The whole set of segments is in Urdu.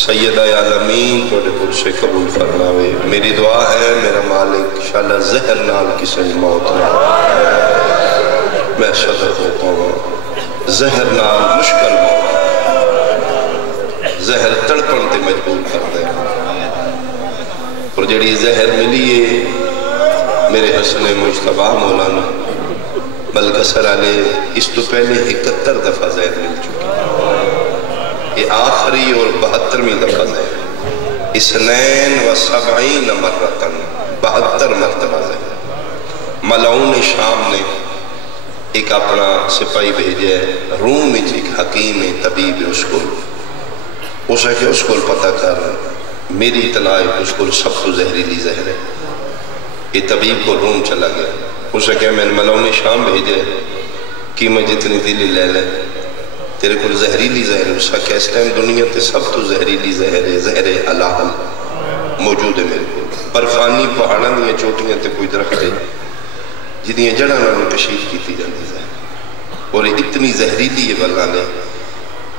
سیدہ عالمین توڑے پر سے قبول فرماوے. میری دعا ہے میرا مالک انشاءاللہ زہر نال کسی موت نہ میں صدق ہوتا ہوں. زہر نال مشکل موت زہر تڑپن تے مجبور کر دے. اور جڑی زہر ملیے میرے حسن مجتبہ مولانا ملکسر علیہ اس تو پہلے 71 دفعہ زہر مل چکی. یہ آخری اور 72ویں دفعہ زہر. اثنین و 70 مرتن 72 مرتبہ زہر. ملعون شام نے ایک اپنا سپاہی بھیجے روم میں ایک حکیم طبیب اسے کہ اس کو پتہ کر میری اطلاع اس کو سب تو زہریلی زہر ہے. یہ طبیب کو روم چلا گیا. اسے کہ میں نے ملعون شام بھیجے کہ میں جتنی دلی لے لے تیرے کو زہریلی زہر ہے. اس کا اس ٹائم دنیا تے سب تو زہریلی زہر ہے. زہر حلال موجود ہے میرے کو. برفانی پہاڑاں دیا چوٹیاں تے کوئی درخت ہے جدیاں جڑاں نال کشید کیتی جاندی زہر. اور اتنی زہریلی ہے بلا نے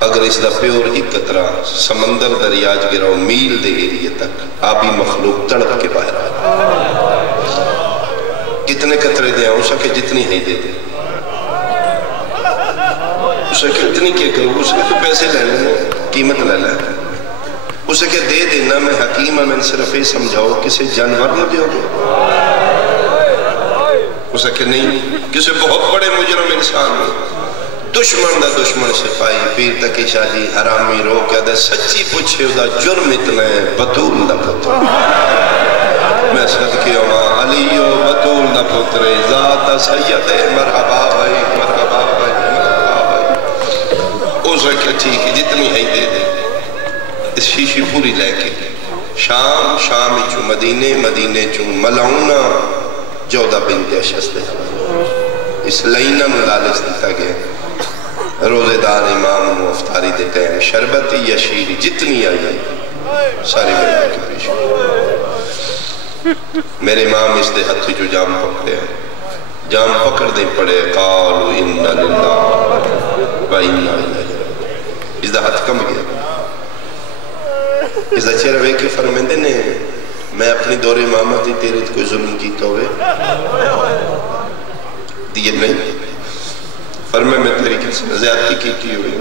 اگر اس دا پیور ایک قطرہ سمندر دریاج گراؤ میل دے ایریے تک آبی مخلوق تڑپ کے باہر آئے. کتنے قطرے دے ہیں اسے کہ جتنی ہے دے دے. اسے کہ اتنی کیا کرو. اسے کہ تو پیسے لے لیں قیمت لے لیں. اسے کہ دے دینا میں حکیم میں صرف یہ سمجھاؤ کسی جانور نہ دیو گے. اسے کہ نہیں کسی بہت بڑے مجرم انسان میں دشمن دا دشمن سپاہی پیر تکی شاہ جی حرامی رو کیا دے سچی پوچھے دا جرم اتنا ہے بطول دا پتر. میں صدقے ہوں علی و بطول دا پتر ذات سید مرحبا بھائی مرحبا بھائی مرحبا بھائی. اسے کہ ٹھیک ہے جتنی ہے دے دے. اس شیشی پوری لے کے شام چو مدینے چو ملعونہ جودہ بنت اشس دے. اس لینہ میں لالچ دیتا گیا. روزے دار امام و افطاری دے ٹائم شربتی یا شیری جتنی آئی ساری میرے کے پیش. میرے امام اس دے ہتھ جو جام پکڑے ہیں جام پکڑ دے پڑے قالوا انا للہ و انا الیہ. اس دا ہتھ کم گیا. اس دا چہرہ وے کے فرمیندے نے میں اپنی دور امامتی تیرے کوئی ظلم کیتا ہوئے دیت نہیں فرمائے میں تیری کسی زیادتی کیتی ہوئی.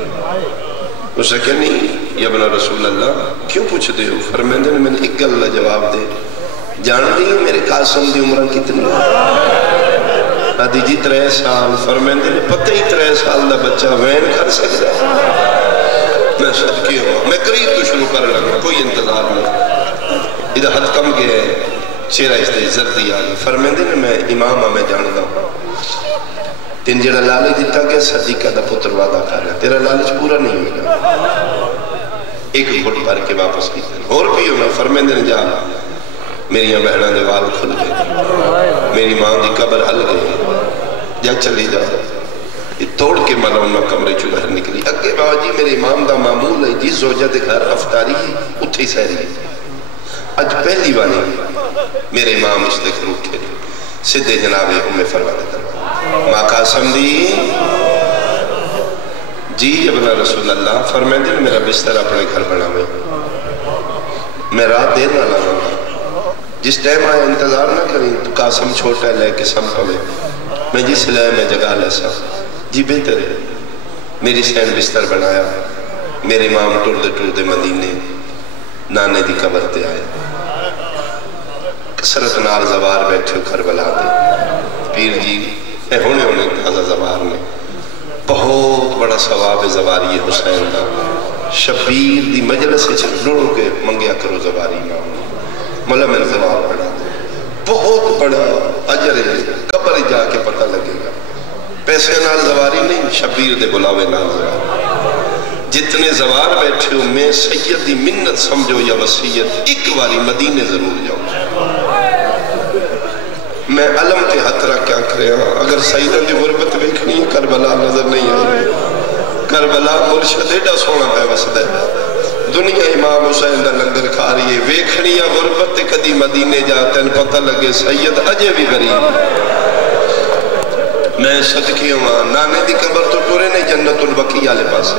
اسے کہ نہیں یا ابن رسول اللہ کیوں پوچھ دے ہو. فرمائے نے میں نے ایک گل جواب دے جان دی میرے قاسم دی عمرہ کتنی آدھی جی 3 سال. فرمائے نے پتہ ہی 3 سال دا بچہ وین کر سکتا ہے. میں صدقے ہوں میں قریب تو شروع کر لگا کوئی انتظار نہیں. ادھا حد کم گئے چہرہ اس دے زردی آگئی. فرمائے نے میں امام میں جاندہ ہوں تین جڑا لالچ دیتا گیا صدیقہ دا پتر وعدہ کر رہا تیرا لالچ پورا نہیں ہوگا. ایک گھٹ بھر کے واپس کی اور بھی ہو میں فرمیندے نے جا میری بہنہ دے وال کھل گئے میری ماں دی قبر حل گئی جا چلی جا. یہ توڑ کے ملعونہ کمرے چو باہر نکلی. اگے بابا جی میرے امام دا معمول ہے جس زوجہ دے گھر افطاری اتھی سہری. اج پہلی بانی میرے امام اس دے گھر اٹھے سدھے جناب ام فرما دیتا ماں قاسم دی جی ابن رسول اللہ فرمائے دے میرا بستر اپنے گھر بنا ہوئے میں رات دیر نہ لانا گا. جس ٹائم آئے انتظار نہ کریں تو قاسم چھوٹا لے کے سم پوے میں جس لئے میں جگہ لے سا جی بہتر ہے. میری سین بستر بنایا. میرے امام ٹور دے مدینے نانے دی قبر تے آئے. کسرت نال زوار بیٹھے کربلا دے پیر جی اے ہونے تازہ زوار میں بہت بڑا ثواب زواری حسین دا. شبیر دی مجلس سے لوڑوں کے منگیا کرو زواری امام مولا میں زوار پڑھا دے. بہت بڑا اجر ہے. قبر جا کے پتہ لگے گا. پیسے نال زواری نہیں شبیر دے بلاوے نال زواری. جتنے زوار بیٹھے ہو میں سید دی منت سمجھو یا وسیعت ایک واری مدینے ضرور جاؤں. میں علم تے ہتھ رکھ کیا کرے ہاں اگر سیدہ دی غربت ویکھنی کربلا نظر نہیں آئی. کربلا مرشد ایڈا سونا پہ وسد ہے. دنیا امام حسین دا لنگر کھا رہی ہے ویکھنی یا غربت تے کدی مدینے جاتے ہیں پتہ لگے سید اجے بھی غریب. میں صدقے ہوں نانے دی قبر تو ٹورے نہیں جنت البقیع والے پاس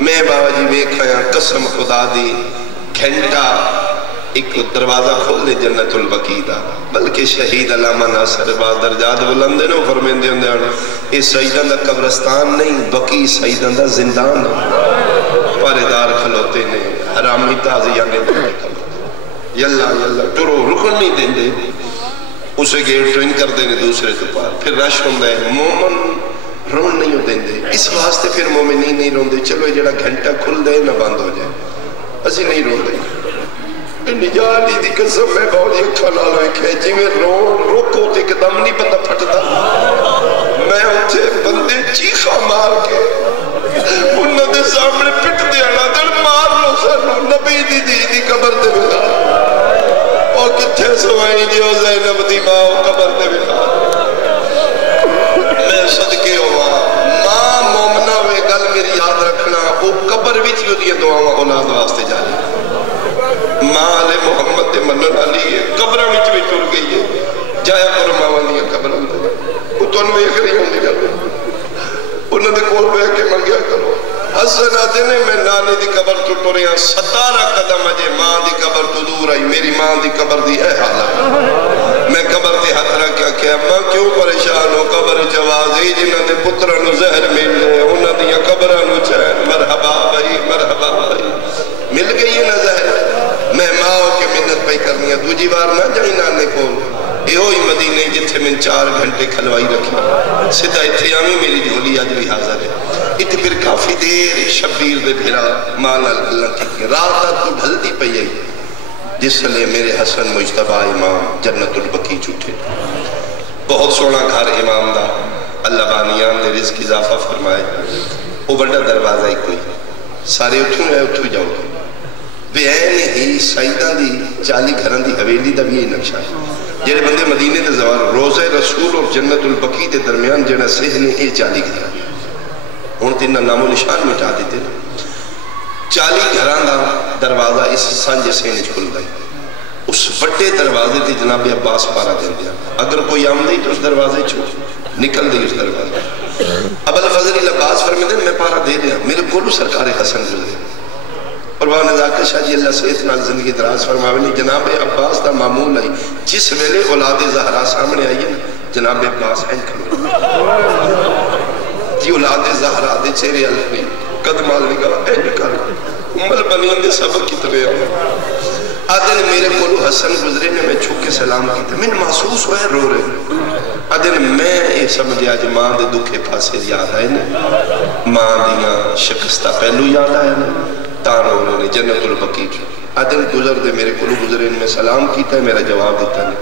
میں بابا جی ویکھایا قسم خدا دی گھنٹہ ایک دروازہ کھول دے جنت البقیع دا، بلکہ شہید علامہ ناصر باز درجات بلند نے فرمیندے ہوندے ہیں یہ سیداں دا قبرستان نہیں، بقیع سیداں دا زندان ہے، پہرےدار کھلوتے نے، حرامی تازیہ نے یلا یلا ٹرو رکن نہیں دیں دے، اسے گیٹ ٹرین کر دیں دوسرے تو پار، پھر رش ہوندہ ہے مومن رون نہیں ہو دیں دے، اس واسطے پھر مومنین نہیں رون دے، چلو جڑا گھنٹہ کھل دے نہ بند ہو جائے، اسی نہیں رون دے نجالی دی قسم میں بہت اکھا لالو ایک ہے جی میں روکو تے قدم نہیں بندہ پھٹتا، میں اٹھے بندے چیخا مار کے انہوں دے سامنے پٹ دیا نا دل مار لو سنو نبی دی قبر دے بلا اور کتھے سوائیں دیو زینب دی ماں قبر دے بلا میں صدقے ہوا ماں مومنہ وے گل میری یاد رکھنا وہ قبر بھی تھی ہوتی ہے دعاواں اولاد واسطے جانے ماں علیہ محمد دے منن علی ہے قبرہ وچ بھی ٹر گئی ہے جایا پر ماں والی قبرہ دے وہ تو انوے کری ہوندی گل انہوں نے کول بے کے منگیا کرو حسن آتے نے میں نانے دی قبر تو ٹریا 17 قدم اجے ماں دی قبر تو دور آئی میری ماں دی قبر دی اے حالت میں قبر دی ہاتھ رکھا کہ اماں کیوں پریشان ہو قبر جوازی جنہوں نے پترانو زہر مل لے انہوں نے قبرانو چین مرحبا بھائی مل گئی ہے نا زہر میں ماں کے منت پہ کرنی ہے دوجی بار نہ جائیں نانے کو یہ ہوئی مدینے جتھے میں 4 گھنٹے کھلوائی رکھی سدھا اتھے آمی میری جھولی آج بھی حاضر ہے اتھے پھر کافی دیر شبیر دے بھیرا مانا اللہ ٹھیک رات تو ڈھلتی پہ آئی جس لئے میرے حسن مجتبہ امام جنت البقیع چھوٹے بہت سونا گھر امام دا اللہ بانیان دے رزق اضافہ فرمائے وہ بڑا دروازہ ہی کوئی سارے اٹھوں رہے اٹھو جاؤ بے این ہی سائیدہ دی 40 گھران دی حویلی دا بھی یہ نقشہ ہے جیڑے بندے مدینے دے زوار روزہ رسول اور جنت البقیع دے درمیان جنہ سہنے اے 40 گھران ہون تینہ نام و نشان مٹا دیتے 40 گھران دا دروازہ اس سانجے سہنے چھل گئی اس وٹے دروازے تھی جناب عباس پارا دیں دیا اگر کوئی آمدے تو اس دروازے چھوڑ نکل دے اس دروازے اب الفضل عباس فرمیدے میں پارا دے دیا میرے بولو سرکار حسن گزرے اور وہ نزاکر شاہ جی اللہ سیت نال زندگی دراز فرماوینی جناب عباس دا معمول ہے جس ویلے اولاد زہرا سامنے آئی ہے جناب عباس ہیں کھلو جی اولاد زہرا دے چہرے الفی قدمال نگاہ این کر امال بنیان دے سبق کتنے آئے آدھے میرے کولو حسن گزرے نے میں چھوک کے سلام کی تھا میں محسوس ہوئے رو رہے آدھے میں یہ سمجھے آج ماں دے دکھے پھاسے یاد آئے نا ماں دیاں شکستہ پہلو یاد آئے نا تارو انہوں نے جنت البقیع آدھے گزر دے میرے کولو گزرے میں سلام کی تھا میرا جواب دیتا نہیں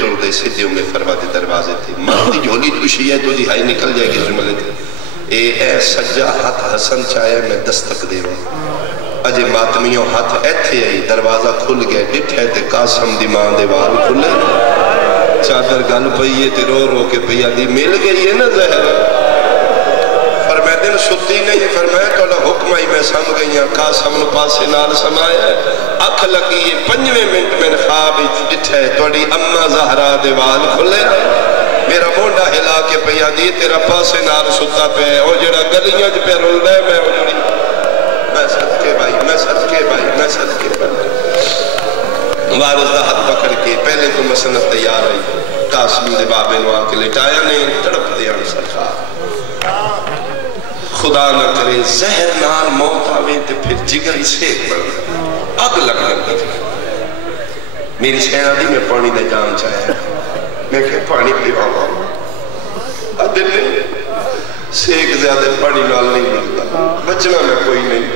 ٹر دے سیدھیوں میں فرما دے دروازے تھے ماں دی جھولی خوشی ہے تو دی ہائی نکل جائے گی جملے تھے اے سجا ہاتھ حسن چاہے میں دستک دے ہوں اجے ماتمیوں ہاتھ ایتھے آئی دروازہ کھل گئے ڈٹھے تے قاسم دی ماں دے وال کھلے چادر گل پئیے تے رو رو کے پئیا دی مل گئی ہے نا زہر فرمائے دن ستی نہیں فرمائے تولا حکم آئی میں سم گئی ہیں قاسم نو پاسے نال سمایا اکھ لگی یہ 5 منٹ میں خواب ڈٹھے توڑی اممہ زہرا دے وال کھلے میرا مونڈا ہلا کے پئیا دی تیرا پاسے نال ستا پہ اور جڑا گلیاں جی پہ رول دے میں اجڑی میں صدقے بھائی وارث دا ہاتھ پکڑ کے پہلے تو مسنت تیار آئی قاسم دے بابے نو آکے لٹایا نہیں تڑپ دیا سرکار خدا نہ کرے زہر نال موت آوے تے پھر جگر سیک بڑھ اگ لگ لگتا تھا میری سینہ دی میں پانی دے جان چاہے میں کہ پانی پیوا ہوا دل نے سیک زیادہ پانی نال نہیں ملتا بچنا میں کوئی نہیں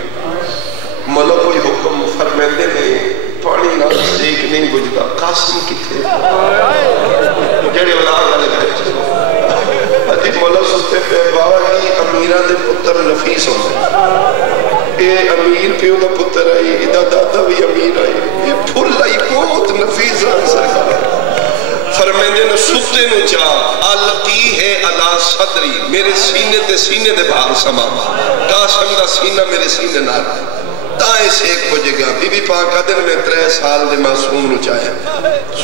ملو کوئی حکم فرمیندے نہیں پانی نال سیک نہیں بجھتا قاسم کی تھے جڑے اولاد والے بچے ادھی مولا سستے پہ بابا کی امیرہ دے پتر نفیس ہوندے اے امیر پیو دا پتر آئی ادا دادا بھی امیر آئی یہ پھول آئی بہت نفیس آئی سرکار فرمیندے نے ستے نو چاہ القی ہے علا صدری میرے سینے دے بھار سما قاسم دا سینہ میرے سینے نال تا اس ایک بجے گا بی بی پاک دن میں 3 سال دے معصوم نو چاہے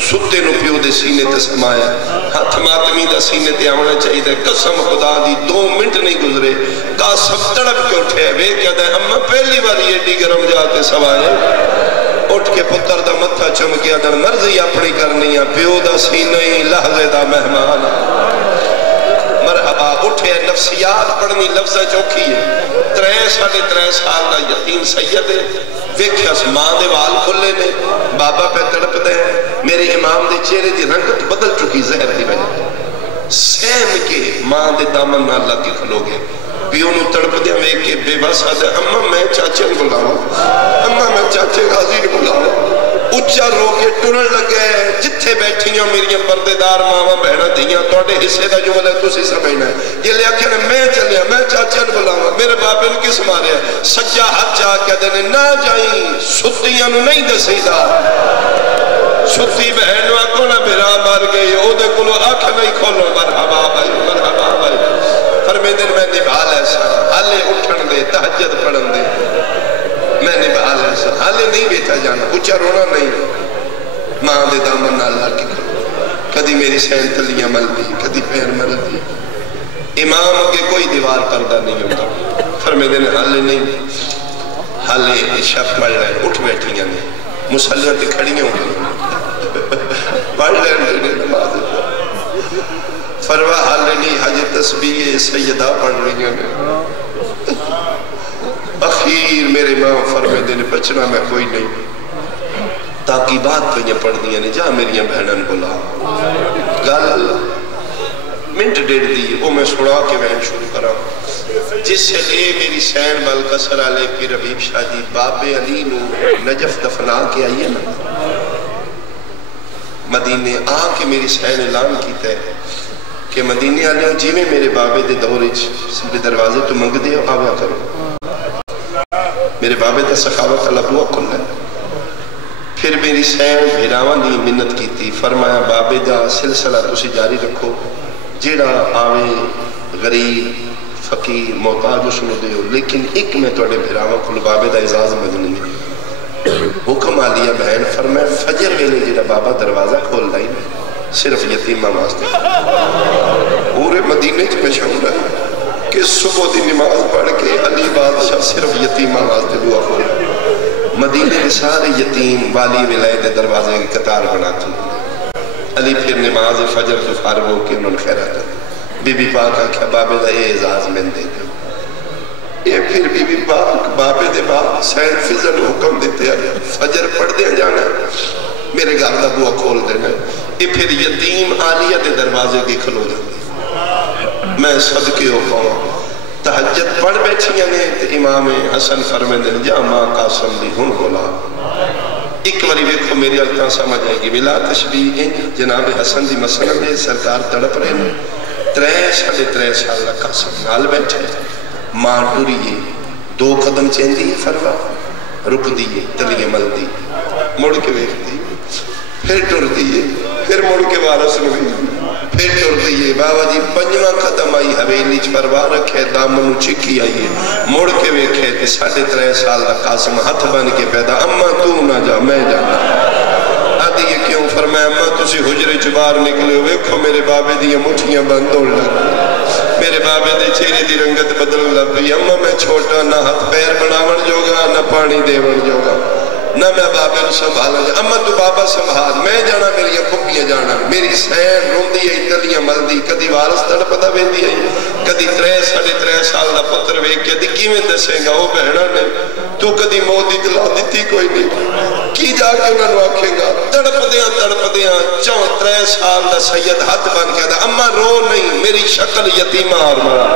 ستے نو پیو دے سینے تے سمایا ہاتھ ماتمی دا سینے تے آونا چاہیے دے قسم خدا دی 2 منٹ نہیں گزرے قاسم تڑپ کے اٹھے وے کیا دے اممہ پہلی باری ایڈی گرم جاتے سوائے اٹھ کے پتر دا متھا چمکیا در مرضی اپنی کرنی ہے پیو دا سینے لحظے دا مہمان مرحبا اٹھے نفسیات پڑھنی لفظہ چوکھی ہے 3 سال دا یتیم سید ہے ویکھیا ماں دے وال کھلے نے بابا پہ تڑپ دے میرے امام دے چہرے دی رنگت بدل چکی زہر دی وجہ سہم کے ماں دے دامن نہ اللہ کی کھلو گے پیو نو تڑپ دیا میں کہ بے بس آدھے اممہ میں چاچے نے بلاوا اممہ میں چاچے غازی نے بلاوا اچھا رو کے ٹرن لگے جتھے بیٹھیاں میری پردے دار ماما بہنا دیاں توڑے حصے دا جو ملے تو سی سمجھنا ہے یہ لیا کہ میں چلیا میں چاچے نے بلاوا میرے باپے نے کس مارے سجا ہاتھ چاہ کے دینے نہ جائیں ستیاں نو نہیں دسی دا ستی بہن نو آکو نہ بھرا مار گئی او دے کلو آنکھ نہیں کھولو مرحبا بھائی مرحبا بھائی فرمے دن میں نبھال ایسا حالے اٹھن دے تحجد پڑھن دے میں نبھال ایسا حالے نہیں بیٹھا جانا اچھا رونا نہیں ماں دے دامن اللہ کی کھلو کدی میری سین تلیاں مل دی کدی پیر مل دی امام کے کوئی دیوار پردہ نہیں ہوتا فرمے دن حالے نہیں حالے عشاء پڑھ رہے اٹھ بیٹھیاں نے مسلیاں تے کھڑیاں ہوئی پڑھ رہے نماز فروا حالے نہیں حج تسبیح سیدہ پڑھ رہی ہیں اخیر میرے ماں فرمے دن بچنا میں کوئی نہیں تاکہ بات پہ یہ پڑھ دیا نہیں جا میری بہنن بلا گل منٹ ڈیڑھ دی وہ میں سڑا کے وین شروع کرا جس سے لے میری سین مل قصر علیہ پھر ربیب شاہ جی باب علی نو نجف دفنا کے آئیے نا مدینے آ کے میری سین اعلان کیتا ہے کہ مدینے آلے جی میں میرے بابے دے دورے سبھی دروازے تو منگ دے آویا کرو میرے بابے دے سخاوت اللہ بوا کھل ہے پھر میری سین بھیراوان دی منت کی تھی فرمایا بابے دا سلسلہ تسی جاری رکھو جیڑا آوے غریب فقیر محتاج سنو دے ہو لیکن ایک میں توڑے بھیراوان کھل بابے دا اعزاز مجنی ہے حکم آلیا بہن فرمایا فجر ویلے جیڑا بابا دروازہ کھول لائی صرف یتیمہ واسطے پورے مدینے میں مشہور ہے کہ صبح دی نماز پڑھ کے علی بادشاہ صرف یتیمہ واسطے دعا کھول مدینے میں سارے یتیم والی ولایت دروازے کی قطار بناتے علی پھر نماز فجر تو فارغ ہو کے انہوں نے خیرات بی بی پاک آکھا بابے دا اے اعزاز میں دے دے یہ پھر بی بی پاک بابے دے باپ سین فضل حکم دیتے ہیں فجر پڑھ دے جانا میرے گھر دا بوا کھول دینا یہ پھر یتیم آلیہ دے دروازے کی کھلو جاتے میں صدقے ہو پاؤں تحجد پڑھ بیٹھیاں نے امام حسن فرمے دن جا ماں قاسم دی ہن بولا ایک باری ویکھو میری التاں سمجھ آئے گی بلا تشبیح جناب حسن دی مسلم ہے سرکار تڑپ رہے ہیں 3 سال قاسم نال بیٹھے ماں ٹوریے 2 قدم چین دیئے فروا رک دیئے تلیے مل دی مڑ کے ویکھ دی پھر ٹر دیئے پھر مڑ کے وارس ہوئی پھر ٹر دیئے بابا جی 5واں قدم آئی حویلی پرواہ رکھے دامنو چکی آئیے مڑ کے ویکھے تے 3.5 سال دا قاسم ہاتھ بن کے پیدا اماں تو نہ جا میں جانا آدھی یہ کیوں فرمایا اماں تسی حجرے چبار نکلے ویکھو میرے بابے دی مٹھیاں بند ہو لگ میرے بابے دے چہرے دی رنگت بدل لگی اماں میں چھوٹا نہ ہاتھ پیر بناون جوگا نہ پانی دیون جوگا نہ میں بابے کو سنبھالا جا اماں تو بابا سنبھال میں جانا میری پھپیاں جانا میری سین روندی ہے تلیاں ملدی کدی وارس تڑپدا ویندی ہے کدی 3.5 سال دا پتر ویکھ کے دی کیویں دسے گا او بہنا نے تو کدی موت دی دلا دتی کوئی نہیں کی جا کے انہاں نو آکھے گا تڑپدیاں 3 سال دا سید ہاتھ بن کے اماں رو نہیں میری شکل یتیمہ اور مرا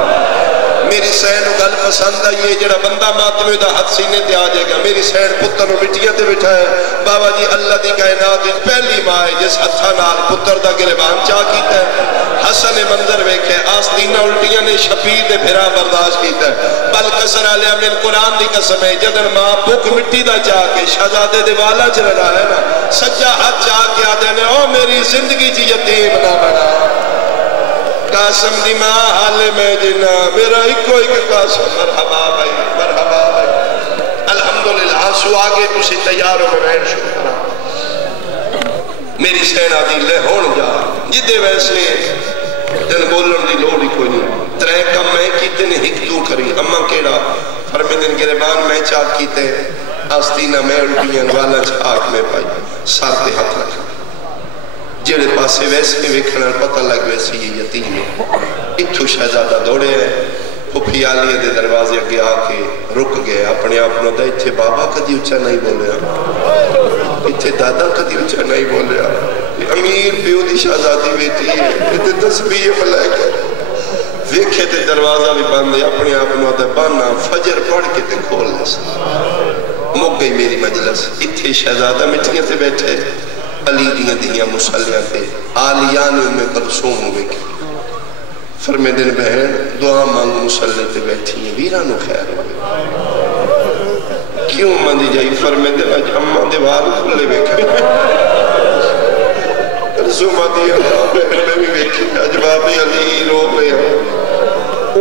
میری سین گل پسند آئیے جڑا بندہ ماتمے دا ہاتھ سینے تے آ جائے گا میری سین پتر نو مٹیاں تے بٹھا ہے بابا جی اللہ دی کائنات پہلی ماں ہے جس ہتھا نال پتر دا گریبان چاہ کیتا ہے حسن منظر ویکھے آستینہ الٹیاں نے شبیر دے بھرا برداشت کیتا ہے بل قصر علیہ من قرآن دی قسم ہے جدن ماں بھوک مٹی دا چاہ کے شہزادے دے والا چ رہا ہے نا سچا ہاتھ چاہ کے آدھے نے او میری زندگی چ یتیم نہ بنا قاسم دی ماں حالے میں جنا میرا ایک قاسم مرحبا بھائی الحمدللہ آنسو آگے تسی تیار ہو میں بہن شروع کرا میری سینہ دی لے ہون جا جدے ویسے دن بولن دی لوڑی کوئی نہیں ترے کم میں کیتے نے ہک تو کری اماں کیڑا فرمیدن گربان میں چاک کیتے آستینہ میں الٹیاں والا چاک میں پائی سار تے ہاتھ رکھا جیڑے پاسے ویسے ویکھنا پتہ لگ ویسے یہ یتیم ہے اتھو شہزادہ دوڑے ہیں پھپھی آلیے دے دروازے اگے آکے رک گئے اپنے آپنوں دا اتھے بابا کدی اچھا نہیں بولیا اتھے دادا کدی اچھا نہیں بولیا امیر پیو دی شہزادی بیٹی ہے اتھے تسبیح ملائک ہے ویکھے تے دروازہ بھی بندے اپنے آپنوں دا بانا فجر پڑھ کے تے کھول لے مک گئی میری مجلس اتھے شہزادہ مٹیاں تے بیٹھے علی دیاں دیاں مسلیاں تے آلیان میں کلثوم ہوئے کی فرمے دن بہن دعا مانگ مسلح تے بیٹھی ہیں ویرانو خیر ہوئے کیوں مندی جائی فرمے دن آج اماں دیوار کھلے بیکھے رسومہ دیا بہن میں بھی بیکھی آج بابی علی رو رہے ہیں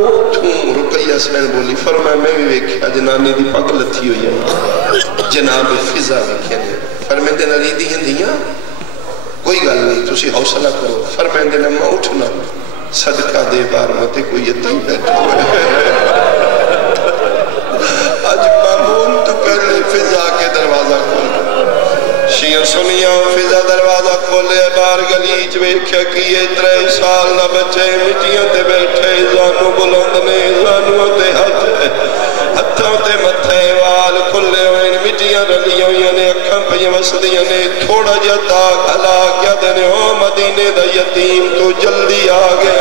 اوٹھوں رقیہ سین بولی فرمائے میں بھی بیکھی آج نانی دی پاک لتھی ہوئی ہے جناب فضا بیکھے فرمے دن علی دی ہیں دیاں کوئی گل نہیں تسی حوصلہ کرو فرمے دن اماں اٹھنا صدقہ دے بار متے کوئی یتیم بیٹھا ہوئے آج معمول تو پہلے فضا کے دروازہ کھول شیعہ سنیاں فضا دروازہ کھولے بار گلیچ ویکھیا کیے 3 سال نہ بچے مٹیاں تے بیٹھے زانو بلندنے زانو تے ہتھوں تے متھے وال کھلے ہوئے مٹیاں رلیاں ہوئے نے اکھاں پہ وسدیاں نے تھوڑا جا تاک ہلا کیا دینے او مدینے دا یتیم تو جلدی آگے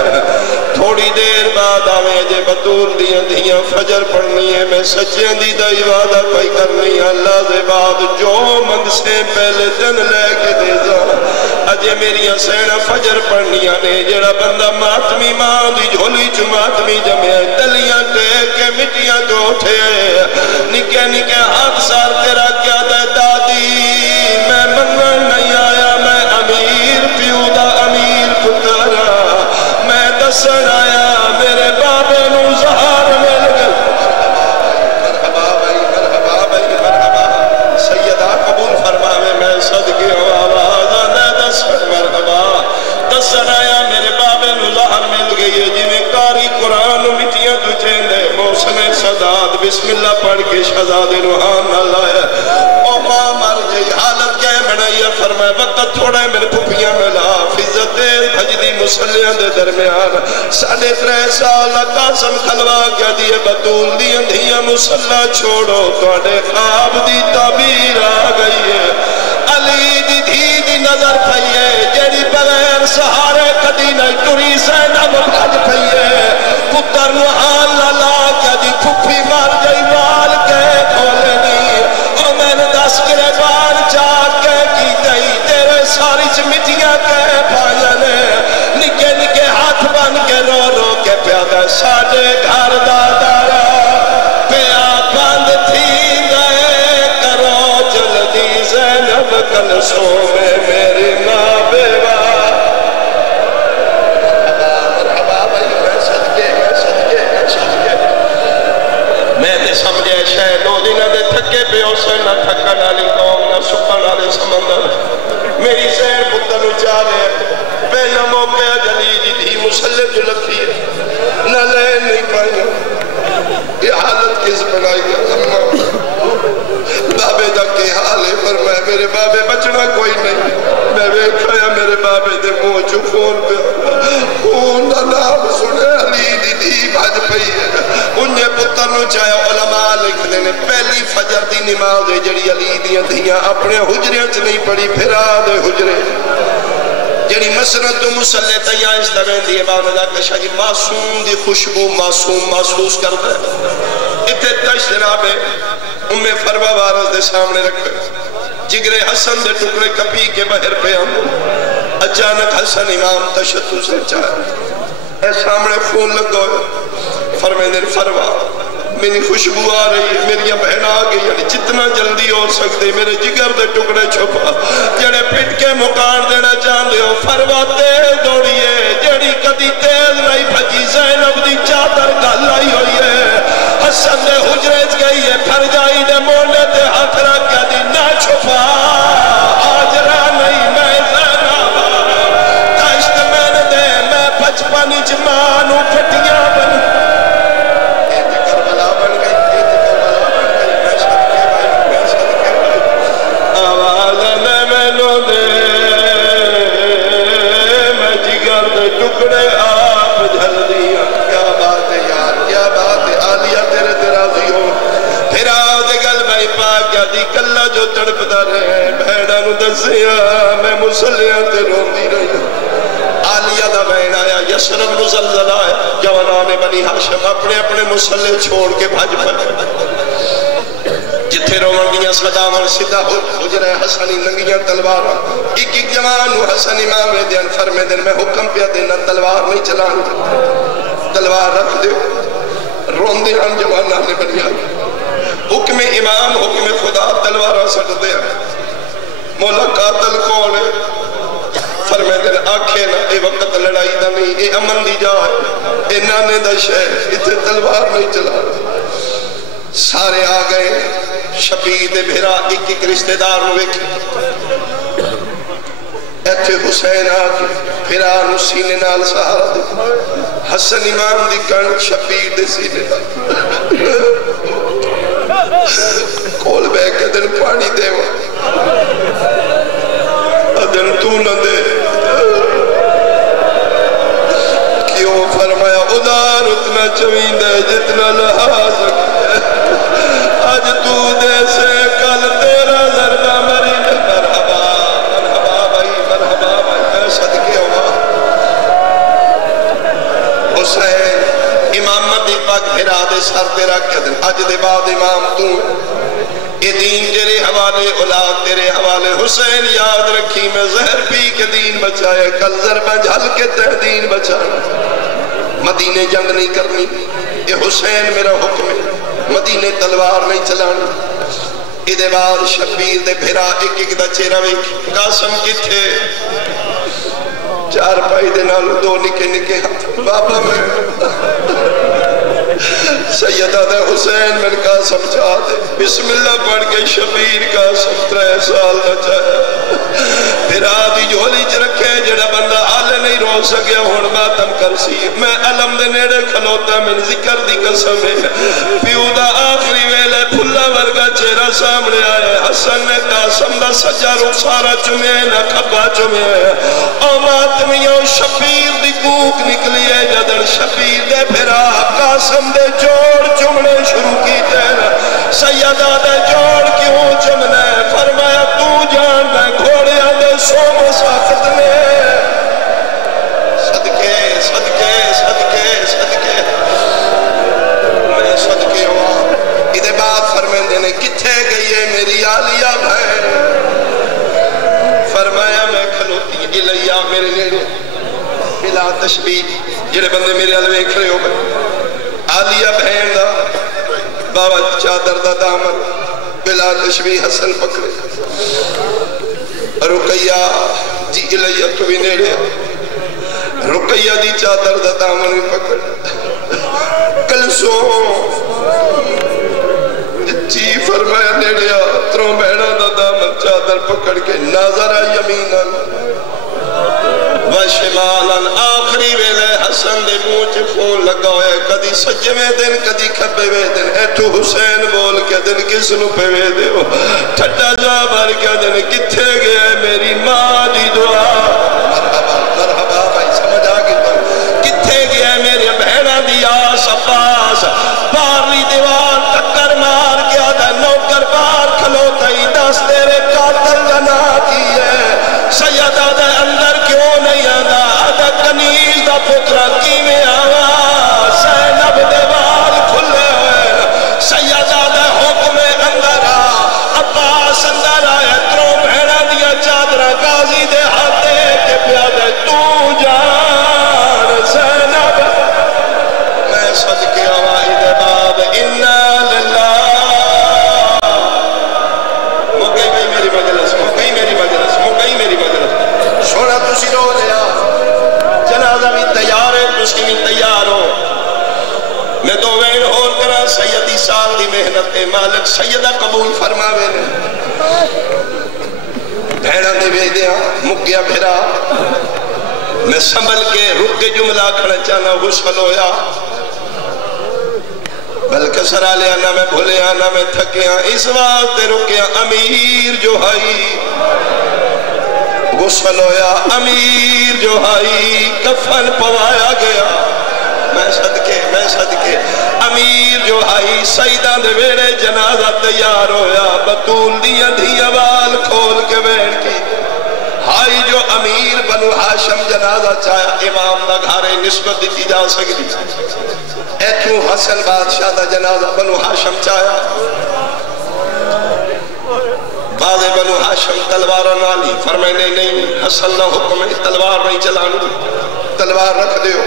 تھوڑی دیر بعد آویں جے بطول دیاں دیاں فجر پڑھنی ہے میں سچیاں دی دا عبادت پائی کرنی ہے اللہ سے بعد جو منگ سے پہلے دن لے کے دے جا اجے میری سینہ فجر پڑھنی آنے جڑا بندہ ماتمی ماں دی جھولی چو ماتمی جمعے تلیاں ٹیک کے مٹیاں جو اٹھے نکے نکے ہاتھ سار تیرا کیا دے دادی میں منگن نہیں آیا میں امیر پیو دا امیر پترا میں دسن آیا میرے بابے نو زہار مل گئے مرحبا بھائی مرحبا بھائی مرحبا سیدہ قبول فرماوے میں صدقے ہو آواز آنے دسن مرحبا دسن آیا میرے بابے نو زہار مل گئی جی میں کاری قرآن مٹیاں تو چیندے موسم صداد بسم اللہ پڑھ کے شہزاد روحان اللہ ہے او ماں مر جئی حالت کہے بنائیے فرمائے وقت تھوڑے میرے پھپیاں ملا فضت بھجدی مسلیاں دے درمیان 3.5 سال قاسم کھلوا کیا دیئے بطول دی اندھیاں مسلح چھوڑو توڑے خواب دی تعبیر آ گئی ہے علی دی دھی دی نظر پھئیے جیڑی بغیر سہارے کدی نہیں ٹری سینہ مبھج پھئیے پتر روحان اللہ کیا دی پھپی مار جائی مال کے کھولے نہیں او میں نے 10 گریبان چاک کے کی گئی تیرے ساری چمٹیاں کے پائینے نکے نکے ہاتھ بن کے رو رو کے پیادہ ساڑے گھر دادارا پیا بند تھی گئے کرو جلدی زینب کلسوں میں میری ماں بیوہ سمجھے شاید 2 دن دے تھکے پہ اسے نہ تھکن آلی قوم نہ سکن آلی سمندر میری سین پتر چالے پہلا موقع جلی دی تھی مسلح جو لکھی ہے نہ لے نہیں پائیں یہ حالت کس بنائی گیا بابے دا کے حال ہے پر میں میرے بابے بچنا کوئی نہیں میں بیکھایا میرے بابے دے منہ چو خون پہ خون دا نام سنے علی دی تھی بھج پئی ہے انہیں پتر نو چاہے علماء لکھ دینے پہلی فجر دی نماز جڑی علی دیاں دھیاں اپنے حجرے چ نہیں پڑی پھرا دے حجرے جڑی مسنت و مسلح تیاں اس طرح دیئے باندھا کشا جی معصوم دی خوشبو معصوم محسوس کرتا ہے اتنے تش جنابے فروا وارث دے سامنے رکھے جگرے حسن دے ٹکڑے کپی کے بہر پہ ہم اچانک حسن امام تشتو سے چاہے اے سامنے خون لگو فرمے دن فروا میری خوشبو آ رہی ہے میری بہن آ گئی یعنی جتنا جلدی ہو سکتے میرے جگر دے ٹکڑے چھپا جڑے پٹ کے مکان دینا چاہتے ہو فروا تیز دوڑیے جڑی کدی تیز نہیں بھجی زینب دی چادر گل آئی ہوئی ہے حسن دے حجرے گئی ہے پھر جائی دے مونے تے ہاتھ پاک کیا دی کلا جو تڑپدا رہے بھیڑا نو دسیا میں مسلیاں تے روندی رہی آلیہ دا بہن آیا یسرب نو زلزلہ آیا جوانان بنی ہاشم اپنے اپنے مسلح چھوڑ کے بھاج پڑے جتھے روان دیاں صداون سدھا حجرہ حسنی ننگیاں تلوار ایک ایک جوانو حسن امام دیان فرمے دن میں حکم پیا دینا تلوار نہیں چلان تلوار رکھ دیو رون دیان جوانان بنی ہاشم حکم امام حکم خدا تلوارہ سکھ دیا مولا قاتل کون ہے فرمے دن آنکھیں نا اے وقت لڑائی دا نہیں اے امن دی جائے اے نانے دا شہر اتھے تلوار نہیں چلا سارے آگئے شبیر دے بھیرا ایک ایک رشتہ دار ہوئے کی ایتھے حسین آگے بھیرا نو سینے نال سہارا دے حسن امام دی کن شبیر دے سینے نال کول بے کے دن پانی دے دن تو نہ دے کیوں فرمایا ادار اتنا چوین دے جتنا لہا سکتے آج تو دے سے کل تیرا ضربہ مری مرحبا مرحبا بھائی میں صدقے ہوا حسین امامت دی پاک بھیرا دے سر تیرا کیا دن آج دے بعد امام تو یہ دین تیرے حوالے اولاد تیرے حوالے حسین یاد رکھی میں زہر پی کے دین بچائے کل ضربہ جھل کے تہ دین بچائے مدینے جنگ نہیں کرنی یہ حسین میرا حکم ہے مدینے تلوار نہیں چلانی ادھے بعد شبیر دے بھیرا ایک ایک دا چیرہ ویک قاسم کتھے چار پائی دے نالو دو نکے نکے ہاتھ بابا میں سیدہ دے حسین میں کا سمجھا دے بسم اللہ پڑھ کے شبیر کا 17 سال نہ چاہے پھر آدھی جھولی چ رکھے جڑا بندہ آلے نہیں رو سکیا ہون ماتم کر سی میں علم دے نیڑے کھلوتا من ذکر دی قسم ہے پیو دا آخری ویلے پھلا ورگا چہرہ سامنے آئے حسن نے قاسم دا سجا رخسارا چمے نہ کھبا چمے او ماتمیوں شبیر دی کوک نکلی ہے جدر شبیر دے پھرا قاسم دے جوڑ چمنے شروع کی تیرا سیدہ دے جوڑ کیوں چمنے فرمایا تو جان دے گھوڑے دے سو مسافت نے صدقے صدقے صدقے صدقے میں صدقے ہوا ادھے بعد فرمیندے نے کتھے گئی ہے میری آلیہ بھائی فرمایا میں کھلوتی الیہ میرے نیڑے بلا تشبیح جڑے بندے میرے علوے کھڑے ہو گئے آلیہ بہن دا بابا چادر دا دامن بلا تشبیح حسن پکڑے رقیہ جی الیہ تو بھی نیڑے رقیہ دی چادر دا دامن پکڑے کلسوں جی فرمایا نیڑے تروں بہنہ دا دامن چادر پکڑ کے ناظرہ یمیناً وشمالاً آخری ویلے حسن دے موچ فون لگا ہوئے کدی سجے میں دن کدی کھپے میں دن ایتو حسین بول کے دن کس نو پہ میں دے ہو ٹھٹا جا بار کے دن کتھے گئے میری ماں دی دعا مرحبا بھائی سمجھ آگے تو کتھے گئے میری بہنہ دی آس اپاس پارلی دیوار ٹکر مار گیا دا نوکر بار کھلوتا ہی دس تیرے قاتل جنا کی ہے سیدہ دے اندر کیوں نہیں آدھا آدھا کنیز دا پترہ کی میں آوا سینب دیوار کھلے ہوئے سیدہ دے حکم اندر عباس اندر آئے تروں بہنہ دیا چادرہ قاضی دے ہاتھے کے پیادے تو جان سینب میں صدقے آوائی دے باب انہا للہ مگئی بھئی میری مجلس مگئی میری مجلس مگئی میری مجلس سونا تسی رو لیا جنازہ بھی تیار ہے تسی بھی تیار ہو میں تو وین ہور کرا سیدی سال دی محنت ہے مالک سیدہ قبول فرماوے نے بھیڑا دے بھی دیا مگیا بھیرا میں سنبھل کے رک کے جملہ کھڑا چانا غسل ہویا بلکہ سرا لیا نہ میں بھولیا نہ میں تھکیا اس واسطے رکیا امیر جو ہائی غسل ہویا امیر جو ہائی کفن پوایا گیا میں صدقے امیر جو آئی سیدان دے ویڑے جنازہ تیار ہویا بطول دیاں دھیاں وال کھول کے بیٹھ کی ہائی جو امیر بنو ہاشم جنازہ چاہیا امام دا گھارے نسبت دیتی جا سکتی ایتھوں حسن بادشاہ دا جنازہ بنو ہاشم چاہیا بعض بنو ہاشم تلوار نالی فرمائے نہیں حسن نہ حکم ہے تلوار نہیں چلانی تلوار رکھ دیو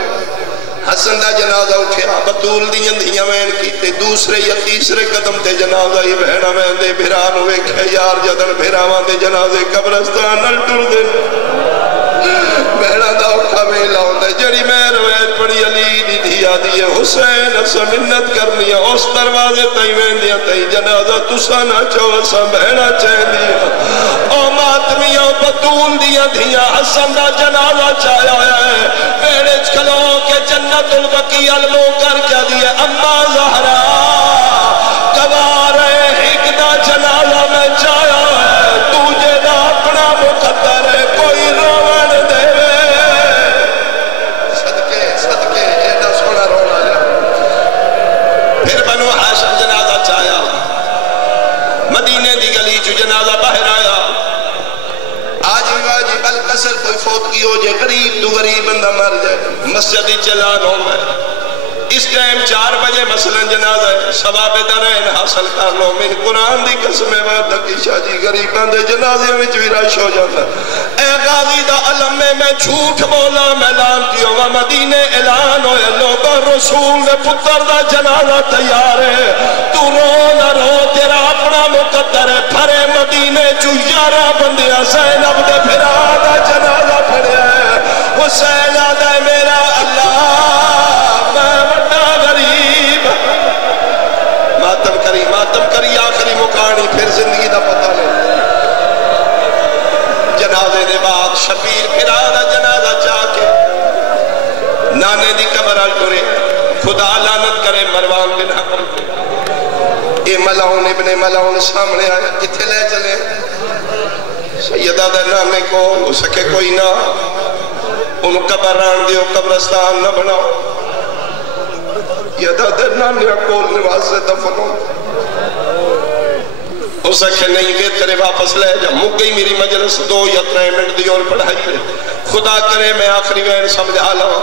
حسن دا جنازہ اٹھیا بطول دیاں دھیاں وین کیتے دوسرے یا تیسرے قدم تے جنازہ ہی بہنا وین دے بھران ہوئے کھے یار جدن بھراوان دے جنازے قبرستان نل ٹر دے بہنا دا اٹھا ویلا ہوتا ہے جڑی میں رویت پڑی علی دی دھیا دیئے حسین اسا منت کرنی ہے اس دروازے تائی وین دیا تائی جنازہ تسا نہ چو اسا بہنا چین دیا او ماتمیاں بطول دیا دھیا حسن دا جنازہ چاہیا ہے پیڑے چکلو کہ جنت البقی علمو کر کیا دیئے اما زہرا گوار ایک دا جنازہ میں چاہیا ہے تجھے دا اپنا مقدر ہے کوئی روان دے صدقے ایڈا سونا رونا لیا پھر بنو ہاشم جنازہ چاہیا مدینے دی گلی جو جنازہ باہر آیا آج بھی واجب القصر کوئی فوت کی ہو جائے غریب تو غریب بندہ مر جائے مسجدی چلان ہوں میں اس ٹائم 4 بجے مثلا جنازہ ہے ثواب درین حاصل کر لو من قرآن دی قسم وعدہ کی شاہ جی غریبان دے جنازے میں بھی رش ہو جاتا اے غازی دا علم میں جھوٹ بولا میں لانتی ہوں مدینے اعلان ہوئے لوگا رسول دے پتر دا جنازہ تیار ہے تو رو نہ رو تیرا اپنا مقدر ہے پھرے مدینے جو 11 بندیاں زینب دے پھرا دا جنازہ پھڑے ہے حسین آدھے میرا اللہ ماتم کری آخری مکانی پھر زندگی دا پتہ نہیں جنازے دے بعد شبیر پھر آدھا جنازہ چاہ کے نانے دی قبر آل کرے خدا لعنت کرے مروان بن حکم اے ملعون ابن ملعون سامنے آیا کتھے لے چلے سیدہ دے نانے کو ہو سکے کوئی نہ انہوں قبر ران دیو قبرستان نہ بناؤ یہ دادر نانیہ کول نواز سے دفنوں اس اکھے نہیں گئے تیرے واپس لے جا مک گئی میری مجلس 2 یا 3 منٹ دی اور پڑھائی لے خدا کرے میں آخری وین سمجھا لوں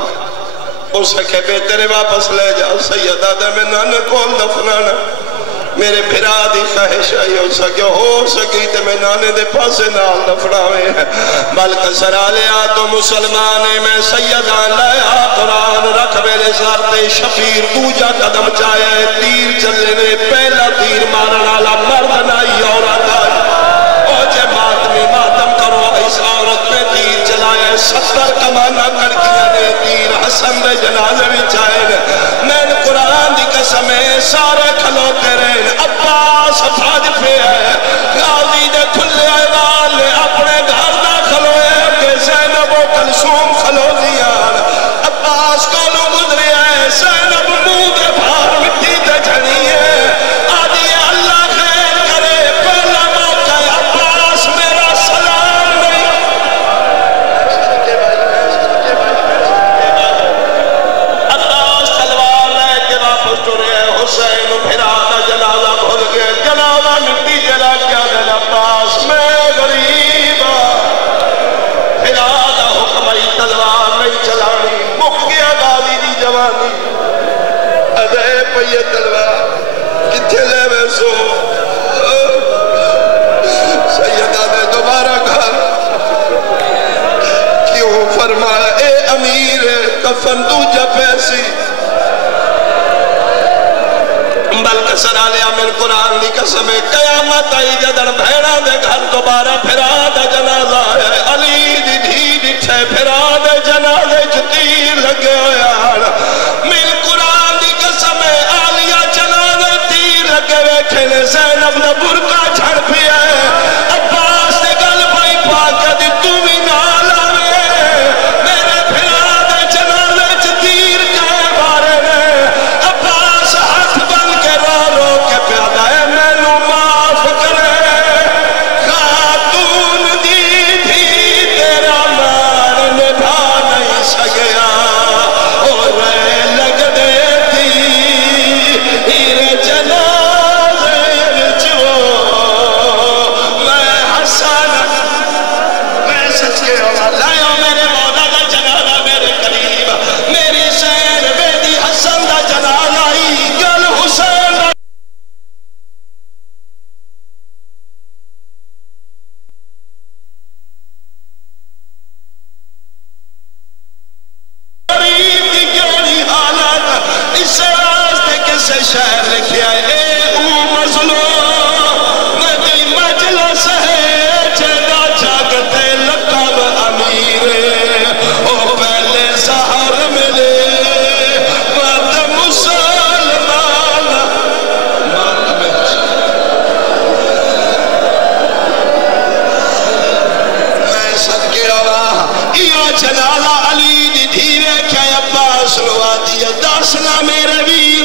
اس اکھے بے تیرے واپس لے جا سیدہ دے میں نانے کول دفنانا میرے بھرا دی خواہش آئی ہو سکے ہو سکی تے میں نانے دے پاسے نال دفناوے ہیں بلکہ سرا لیا تو مسلمانے میں سیدان لیا قرآن رکھ میرے سارتے شفیر دوجا قدم چاہے تیر چلے نے پہلا تیر مارن آلا مرد نائی عورت آئی او جے ماتمی ماتم کرو اس عورت میں تیر چلائے 70 کمانہ کڑکیاں نے تیر حسن دے جنازے میں چاہے میں نے قرآن دی قسمیں سارے کھلوتے رہے عباس فاج پہ ہے غازی دے کھلے ایوان لے اپنے گھر داخل ہوئے کہ زینب و کلثوم کھلو دیا عباس کولو گزرے ہے زینب منہ دے بھار مٹی تے جھڑی ہے آدھی اللہ خیر کرے پہلا موقع عباس میرا سلام نہیں عباس تلوار لے کے واپس ٹرے حسین پھرا دا جنازہ بھول گئے جنازہ مٹی جلا کیا دل عباس میں غریب پھرا دا حکمائی تلوار نہیں چلانی مک گیا غازی دی جوانی ادھے پہیے تلوار کتھے لے میں سو سیدہ نے دوبارہ گھر کیوں فرمایا اے امیر کفن دوجہ پیسی بلکہ سنا لیا من قرآن دی قسم قیامت آئی جدر بھیڑا دے گھر دوبارہ پھرا دے جنازہ ہے علی دی دھی ڈٹھے پھرا دے جنازے تیر لگے ہویا من قرآن دی قسم آلیا جنازے تیر لگے ہوئے کھلے زینب نے برکا جھڑ پیا ہے عباس دے گل بھائی پاکہ دی تو بھی نالا میں میرے پھرا دے جنازے تیر کے بارے میں عباس ہاتھ بن کے رو رو کے پیادہ ہے میں نو معاف کرے صدقے روا یہ جنازہ علی دی دھی ویکھیا عباس نو آدھی دسنا میرے وی